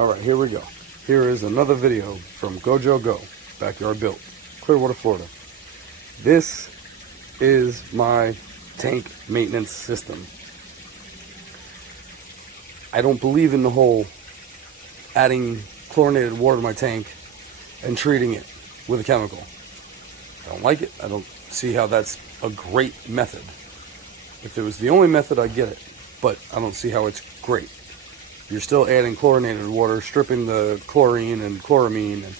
Alright, here we go. Here is another video from Gojo Go, Backyard Built, Clearwater, Florida. This is my tank maintenance system. I don't believe in the whole adding chlorinated water to my tank and treating it with a chemical. I don't like it. I don't see how that's a great method. If it was the only method, I'd get it, but I don't see how it's great. You're still adding chlorinated water, stripping the chlorine and chloramine and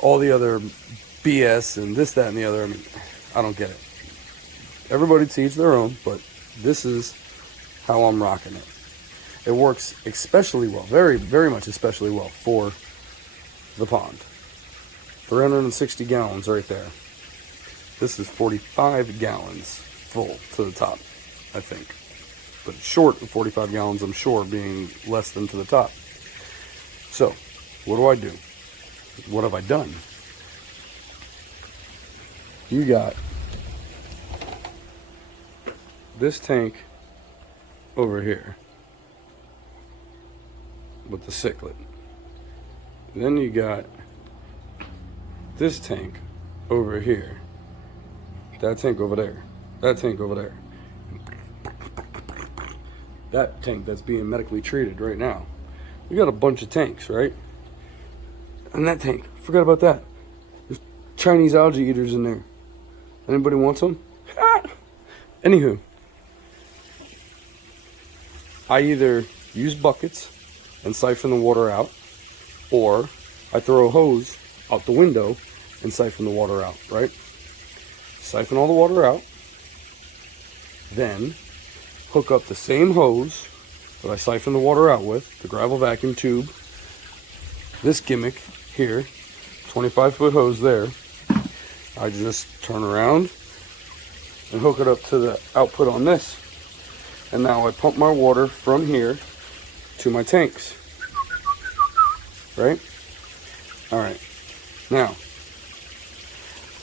all the other BS and this, that, and the other. I mean, I don't get it. Everybody to each their own, but this is how I'm rocking it. It works especially well, very, very much especially well for the pond. 360 gallons right there. This is 45 gallons full to the top, I think. But short of 45 gallons, I'm sure, being less than to the top. So, what do? What have I done? You got this tank over here with the cichlid. Then you got this tank over here. That tank over there. That tank over there. That tank that's being medically treated right now. We got a bunch of tanks, right? And that tank, forgot about that. There's Chinese algae eaters in there. Anybody want some? Anywho, I either use buckets and siphon the water out, or I throw a hose out the window and siphon the water out, right? Siphon all the water out, then hook up the same hose that I siphon the water out with, the gravel vacuum tube, this gimmick here, 25-foot hose there. I just turn around and hook it up to the output on this. And now I pump my water from here to my tanks. Right? Alright. Now,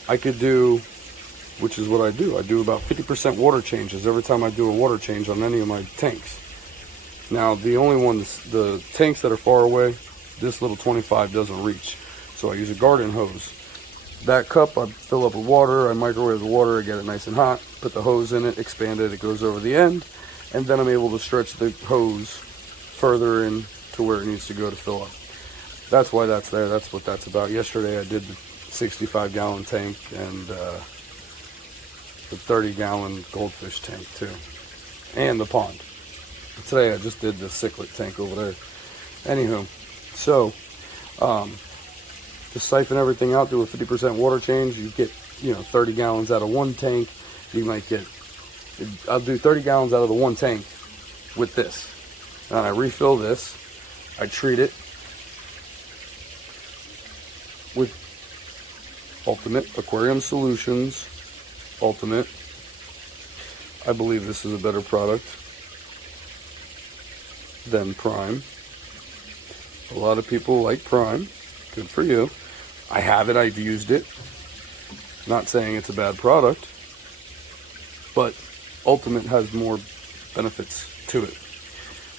I could do, which is what I do about 50% water changes every time I do a water change on any of my tanks. Now, the only ones, the tanks that are far away, this little 25 doesn't reach. So I use a garden hose. That cup I fill up with water, I microwave the water, I get it nice and hot, put the hose in it, expand it, it goes over the end, and then I'm able to stretch the hose further in to where it needs to go to fill up. That's why that's there, that's what that's about. Yesterday I did the 65-gallon tank and the 30-gallon goldfish tank too, and the pond. Today I just did the cichlid tank over there. Anywho, so just siphon everything out, do a 50% water change. You get 30 gallons out of one tank. You might get, I'll do 30 gallons out of the one tank with this. And I refill this. I treat it with Ultimate Aquarium Solutions. Ultimate. I believe this is a better product than Prime. A lot of people like Prime. Good for you. I have it, I've used it. Not saying it's a bad product, but Ultimate has more benefits to it.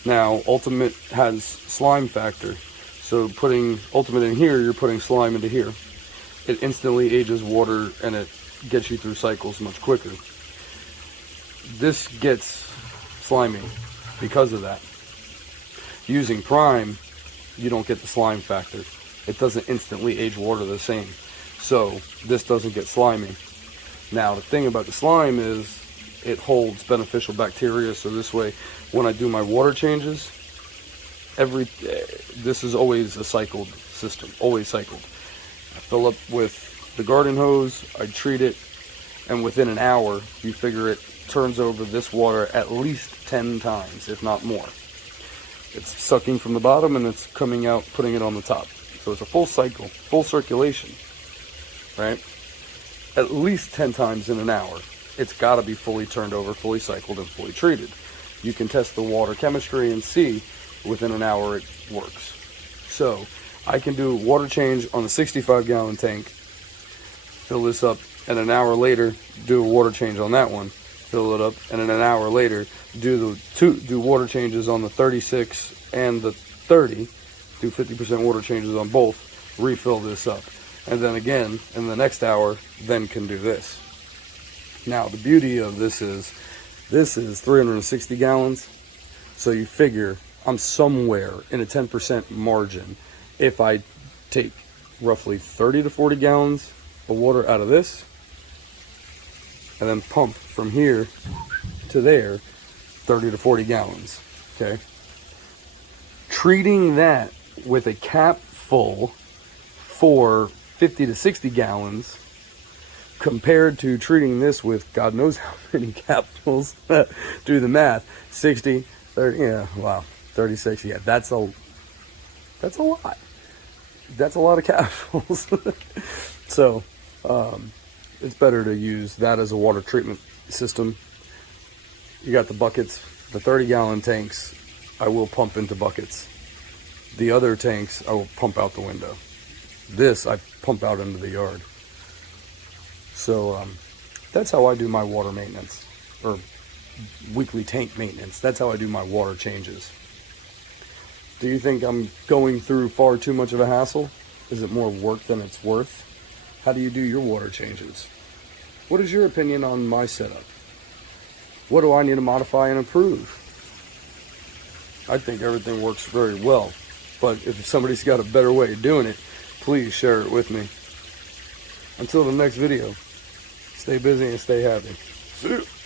Now, Ultimate has slime factor. So putting Ultimate in here, you're putting slime into here. It instantly ages water and it gets you through cycles much quicker. This gets slimy because of that. Using Prime, you don't get the slime factor. It doesn't instantly age water the same. So this doesn't get slimy. Now the thing about the slime is it holds beneficial bacteria, so this way when I do my water changes, this is always a cycled system, always cycled. I fill up with the garden hose, I treat it, and within an hour, you figure it turns over this water at least 10 times, if not more. It's sucking from the bottom and it's coming out, putting it on the top. So it's a full cycle, full circulation, right? At least 10 times in an hour. It's got to be fully turned over, fully cycled, and fully treated. You can test the water chemistry and see within an hour it works. So I can do water change on the 65-gallon tank, fill this up, and an hour later do a water change on that one, fill it up, and then an hour later do water changes on the 36 and the 30, do 50% water changes on both, refill this up. And then again, in the next hour, then can do this. Now, the beauty of this is 360 gallons. So you figure I'm somewhere in a 10% margin if I take roughly 30 to 40 gallons of water out of this and then pump from here to there 30 to 40 gallons. Okay. Treating that with a cap full for 50 to 60 gallons compared to treating this with God knows how many capfuls. Do the math. 60, 30, yeah, wow, 36, yeah, that's a lot. That's a lot of capfuls. So it's better to use that as a water treatment system. You got the buckets, the 30-gallon tanks I will pump into buckets. The other tanks I will pump out the window. This I pump out into the yard. So that's how I do my water maintenance, or weekly tank maintenance. That's how I do my water changes. Do you think I'm going through far too much of a hassle? Is it more work than it's worth? How do you do your water changes? What is your opinion on my setup? What do I need to modify and improve? I think everything works very well, but if somebody's got a better way of doing it, please share it with me. Until the next video, stay busy and stay happy. See you.